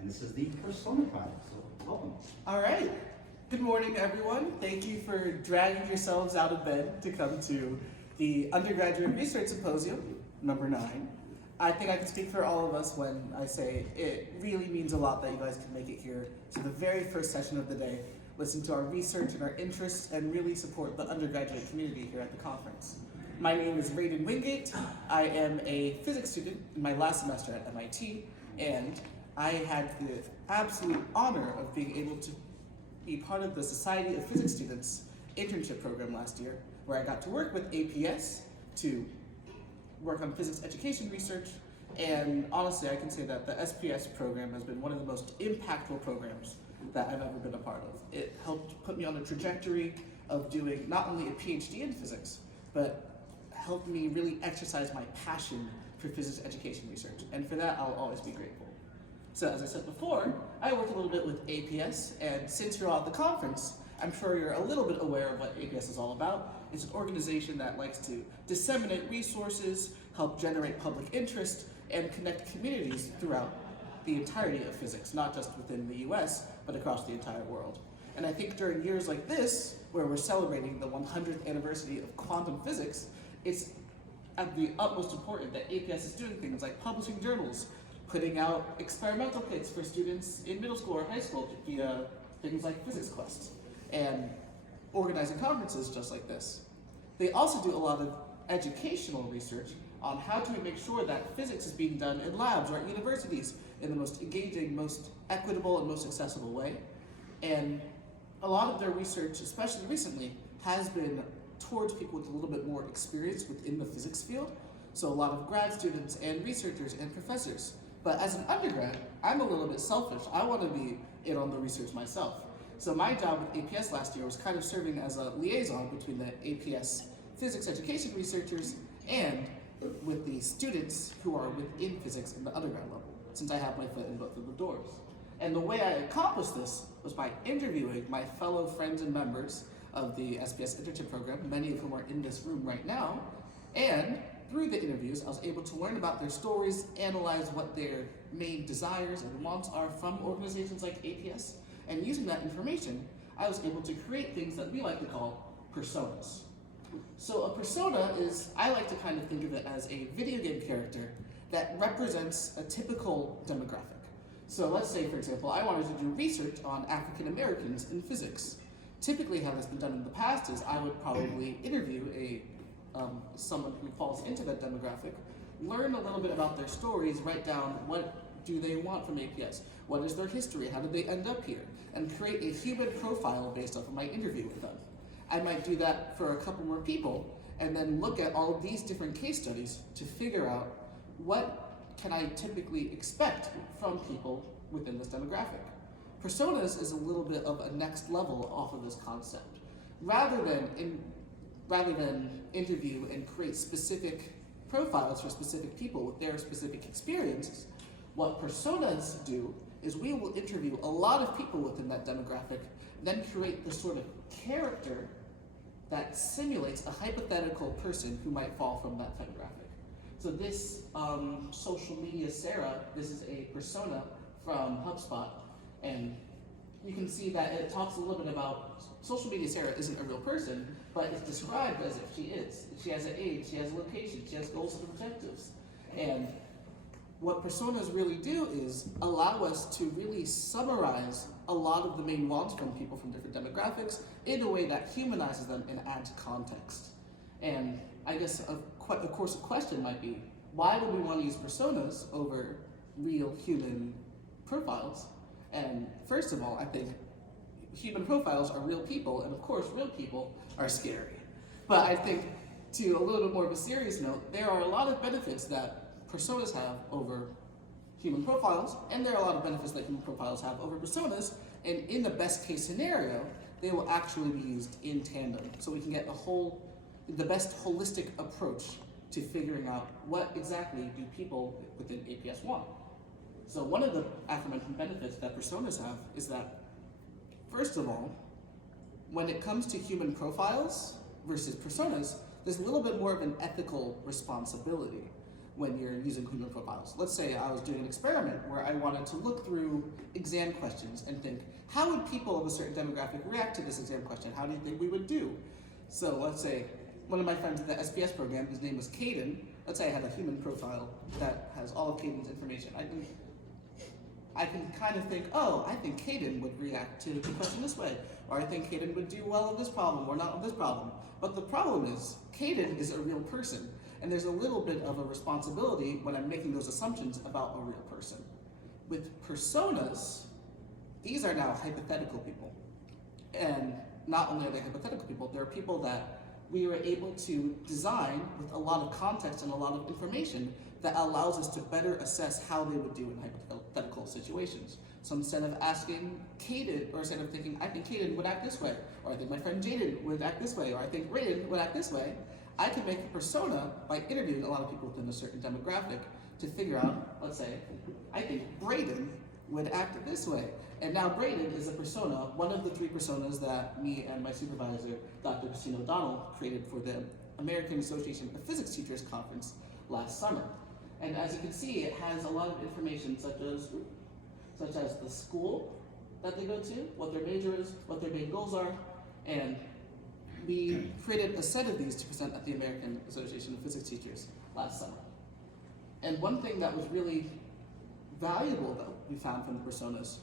and this is the Persona Project, so welcome. All right. Good morning, everyone. Thank you for dragging yourselves out of bed to come to the Undergraduate Research Symposium, number 9. I think I can speak for all of us when I say it really means a lot that you guys can make it here to the very first session of the day, listen to our research and our interests, and really support the undergraduate community here at the conference. My name is Raiden Wingate. I am a physics student in my last semester at MIT, and I had the absolute honor of being able to be part of the Society of Physics Students Internship Program last year, where I got to work with APS to work on physics education research, and honestly I can say that the SPS program has been one of the most impactful programs that I've ever been a part of. It helped put me on a trajectory of doing not only a PhD in physics, but helped me really exercise my passion for physics education research, and for that I'll always be grateful. So as I said before, I worked a little bit with APS, and since you're all at the conference, I'm sure you're a little bit aware of what APS is all about. It's an organization that likes to disseminate resources, help generate public interest, and connect communities throughout the entirety of physics, not just within the US, but across the entire world. And I think during years like this, where we're celebrating the 100th anniversary of quantum physics, it's at the utmost important that APS is doing things like publishing journals, putting out experimental kits for students in middle school or high school via things like Physics Quest, and organizing conferences just like this. They also do a lot of educational research on how to make sure that physics is being done in labs or at universities in the most engaging, most equitable, and most accessible way. And a lot of their research, especially recently, has been towards people with a little bit more experience within the physics field. So a lot of grad students and researchers and professors. But as an undergrad, I'm a little bit selfish. I want to be in on the research myself. So my job with APS last year was kind of serving as a liaison between the APS physics education researchers and with the students who are within physics in the undergrad level, since I have my foot in both of the doors. And the way I accomplished this was by interviewing my fellow friends and members of the SPS Internship Program, many of whom are in this room right now, and through the interviews, I was able to learn about their stories, analyze what their main desires and wants are from organizations like APS, and using that information, I was able to create things that we like to call personas. So a persona is, I like to kind of think of it as a video game character that represents a typical demographic. So let's say, for example, I wanted to do research on African Americans in physics. Typically how this has been done in the past is I would probably interview someone who falls into that demographic, learn a little bit about their stories, write down what do they want from APS, what is their history, how did they end up here, and create a human profile based off of my interview with them. I might do that for a couple more people, and then look at all of these different case studies to figure out what can I typically expect from people within this demographic. Personas is a little bit of a next level off of this concept. Rather than interview and create specific profiles for specific people with their specific experiences, what personas do is we will interview a lot of people within that demographic, then create the sort of character that simulates a hypothetical person who might fall from that demographic. So this social media Sarah, this is a persona from HubSpot, and you can see that it talks a little bit about social media Sarah isn't a real person, but it's described as if she is. She has an age, she has a location, she has goals and objectives. And what personas really do is allow us to really summarize a lot of the main wants from people from different demographics in a way that humanizes them and adds context. And I guess of course a question might be, why would we want to use personas over real human profiles? And first of all, I think human profiles are real people, and of course real people are scary. But I think to a little bit more of a serious note, there are a lot of benefits that personas have over human profiles, and there are a lot of benefits that human profiles have over personas, and in the best case scenario, they will actually be used in tandem. So we can get the best holistic approach to figuring out what exactly do people within APS want. So one of the aforementioned benefits that personas have is that, first of all, when it comes to human profiles versus personas, there's a little bit more of an ethical responsibility. when you're using human profiles. Let's say I was doing an experiment where I wanted to look through exam questions and think, how would people of a certain demographic react to this exam question? How do you think we would do? So let's say one of my friends in the SPS program, his name was Caden. Let's say I had a human profile that has all of Caden's information. I can kind of think, oh, I think Caden would react to the question this way, or I think Caden would do well on this problem or not on this problem. But the problem is, Caden is a real person, and there's a little bit of a responsibility when I'm making those assumptions about a real person. With personas, these are now hypothetical people. And not only are they hypothetical people, they're people that we were able to design with a lot of context and a lot of information that allows us to better assess how they would do in hypothetical situations. So instead of asking Caden, or instead of thinking, I think Caden would act this way, or I think my friend Jaden would act this way, or I think Raiden would act this way, I can make a persona by interviewing a lot of people within a certain demographic to figure out, let's say, I think Braden would act this way. And now Braden is a persona, one of the 3 personas that me and my supervisor, Dr. Christine O'Donnell, created for the American Association of Physics Teachers Conference last summer. And as you can see, it has a lot of information such as the school that they go to, what their major is, what their main goals are, and we created a set of these to present at the American Association of Physics Teachers last summer. And one thing that was really valuable that we found from the personas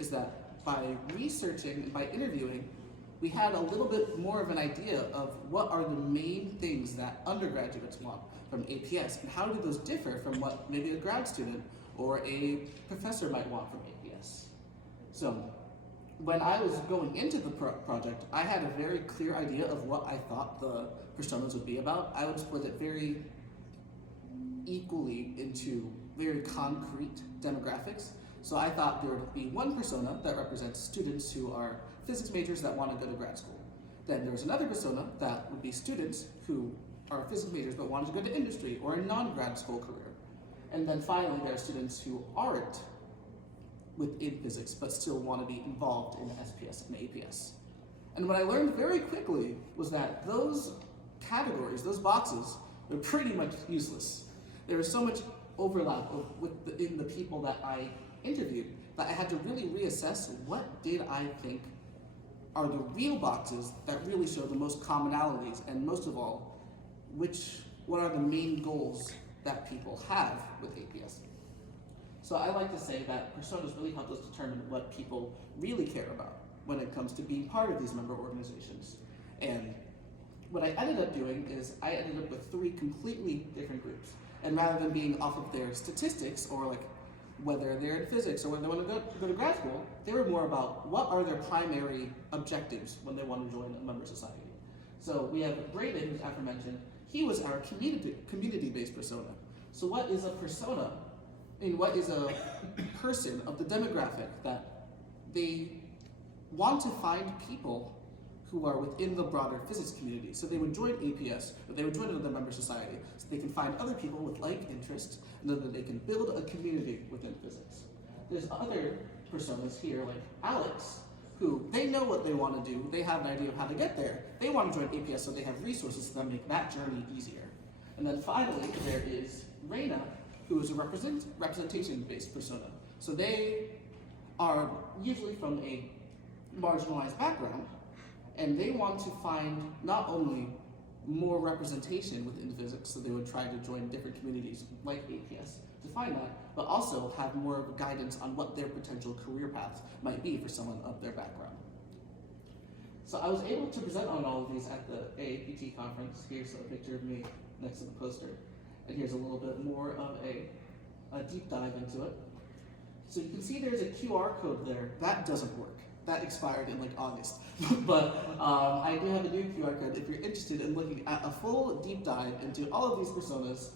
is that by researching and by interviewing, we had a little bit more of an idea of what are the main things that undergraduates want from APS, and how do those differ from what maybe a grad student or a professor might want from APS. So when I was going into the project, I had a very clear idea of what I thought the personas would be about. I would split it very equally into very concrete demographics. So I thought there would be one persona that represents students who are physics majors that want to go to grad school. Then there was another persona that would be students who are physics majors but wanted to go to industry or a non-grad school career. And then finally there are students who aren't within physics but still want to be involved in SPS and APS. And what I learned very quickly was that those categories, those boxes, were pretty much useless. There was so much overlap in the people that I interviewed that I had to really reassess what did I think are the real boxes that really show the most commonalities, and most of all, what are the main goals that people have with APS. So I like to say that personas really help us determine what people really care about when it comes to being part of these member organizations. And what I ended up doing is I ended up with 3 completely different groups. And rather than being off of their statistics or like whether they're in physics or whether they want to go to grad school, they were more about what are their primary objectives when they want to join a member society. So we have Braden, who's aforementioned. He was our community-based persona. So what is a persona? I mean, what is a person of the demographic that they want to find people who are within the broader physics community? So they would join APS, or they would join another member society, so they can find other people with like interests, and then they can build a community within physics. There's other personas here, like Alex, who they know what they want to do, they have an idea of how to get there. They want to join APS so they have resources that make that journey easier. And then finally, there is Raina, who is a representation-based persona. So they are usually from a marginalized background, and they want to find not only more representation within physics, so they would try to join different communities like APS to find that, but also have more of a guidance on what their potential career paths might be for someone of their background. So I was able to present on all of these at the AAPT conference. Here's a picture of me next to the poster, and here's a little bit more of a deep dive into it. So you can see there's a QR code there. That doesn't work. That expired in like August. But I do have a new QR code if you're interested in looking at a full deep dive into all of these personas,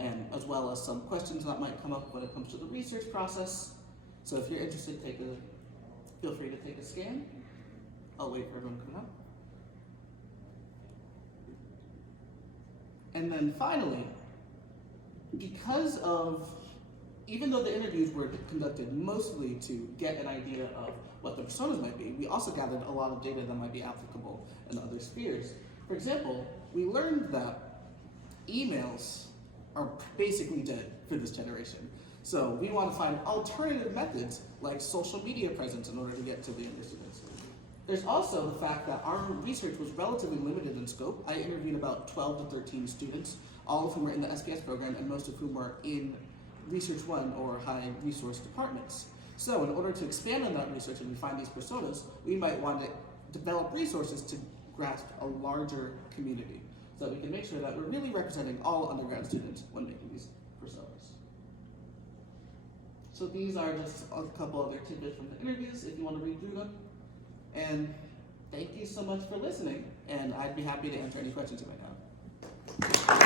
and as well as some questions that might come up when it comes to the research process. So if you're interested, feel free to take a scan. I'll wait for everyone to come up. And then finally, because of, even though the interviews were conducted mostly to get an idea of what the personas might be, we also gathered a lot of data that might be applicable in other spheres. For example, we learned that emails are basically dead for this generation. So we want to find alternative methods like social media presence in order to get to the younger students. There's also the fact that our research was relatively limited in scope. I interviewed about 12 to 13 students, all of whom are in the SPS program and most of whom are in Research 1 or high resource departments. So in order to expand on that research and we find these personas, we might want to develop resources to grasp a larger community so that we can make sure that we're really representing all undergrad students when making these personas. So these are just a couple other tidbits from the interviews if you want to read through them. And thank you so much for listening, and I'd be happy to answer any questions you might have.